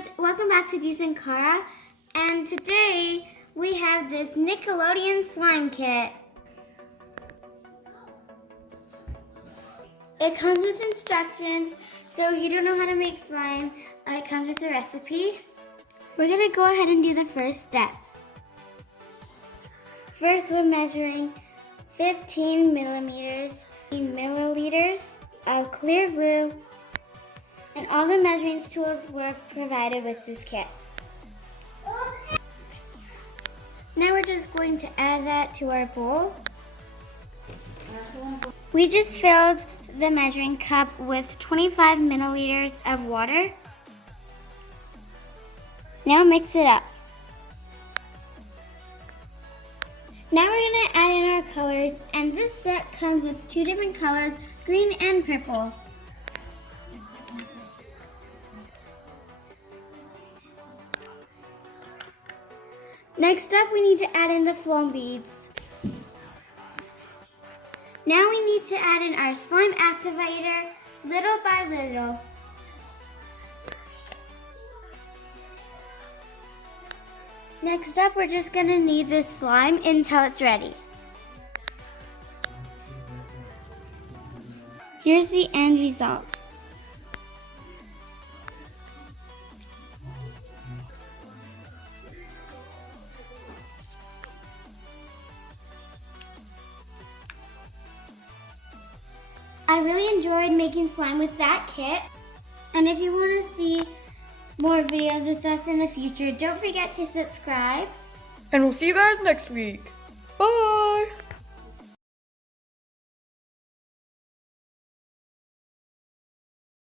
guys, welcome back to Duse and Cara, and today we have this Nickelodeon slime kit. It comes with instructions, so you don't know how to make slime. It comes with a recipe. We're gonna go ahead and do the first step. First, we're measuring 15 milliliters of clear glue, and all the measuring tools were provided with this kit. Now we're just going to add that to our bowl. We just filled the measuring cup with 25 milliliters of water. Now mix it up. Now we're going to add in our colors, and this set comes with two different colors, green and purple. Next up, we need to add in the foam beads. Now we need to add in our slime activator, little by little. Next up, we're just gonna knead this slime until it's ready. Here's the end result. I really enjoyed making slime with that kit. And if you want to see more videos with us in the future, don't forget to subscribe. And we'll see you guys next week. Bye!